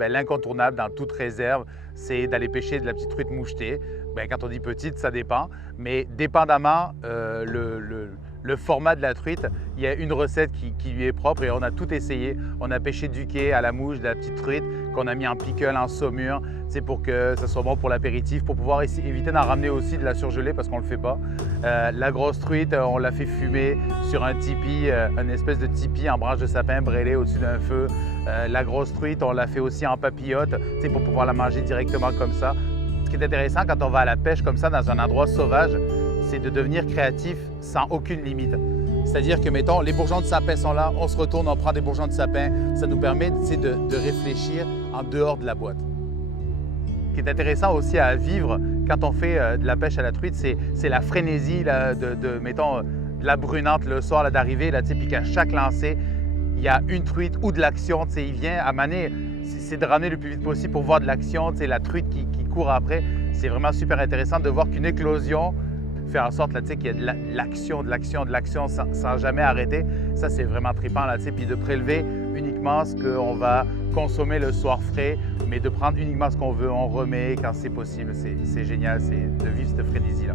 ben, l'incontournable dans toute réserve, c'est d'aller pêcher de la petite truite mouchetée. Ben, quand on dit petite, ça dépend, mais dépendamment le format de la truite, il y a une recette qui lui est propre et on a tout essayé. On a pêché du quai à la mouche, de la petite truite qu'on a mis en pickle, en saumure, pour que ça soit bon pour l'apéritif, pour pouvoir éviter d'en ramener aussi de la surgelée parce qu'on ne le fait pas. La grosse truite, on l'a fait fumer sur un tipi, une espèce de tipi en branche de sapin brêlé au-dessus d'un feu. La grosse truite, on l'a fait aussi en papillote, pour pouvoir la manger directement comme ça. Ce qui est intéressant quand on va à la pêche comme ça dans un endroit sauvage, c'est de devenir créatif sans aucune limite. C'est-à-dire que, mettons, les bourgeons de sapin sont là, on se retourne, on prend des bourgeons de sapin. Ça nous permet de réfléchir en dehors de la boîte. Ce qui est intéressant aussi à vivre quand on fait de la pêche à la truite, c'est la frénésie là, mettons, de la brunante le soir d'arriver, puis qu'à chaque lancer, il y a une truite ou de l'action. Il vient à maner, c'est de ramener le plus vite possible pour voir de l'action, la truite qui court après. C'est vraiment super intéressant de voir qu'une éclosion fait en sorte qu'il y a de l'action sans jamais arrêter. Ça, c'est vraiment trippant, puis de prélever uniquement ce qu'on va consommer le soir frais, mais de prendre uniquement ce qu'on veut, on remet quand c'est possible. C'est génial, c'est de vivre cette frénésie-là.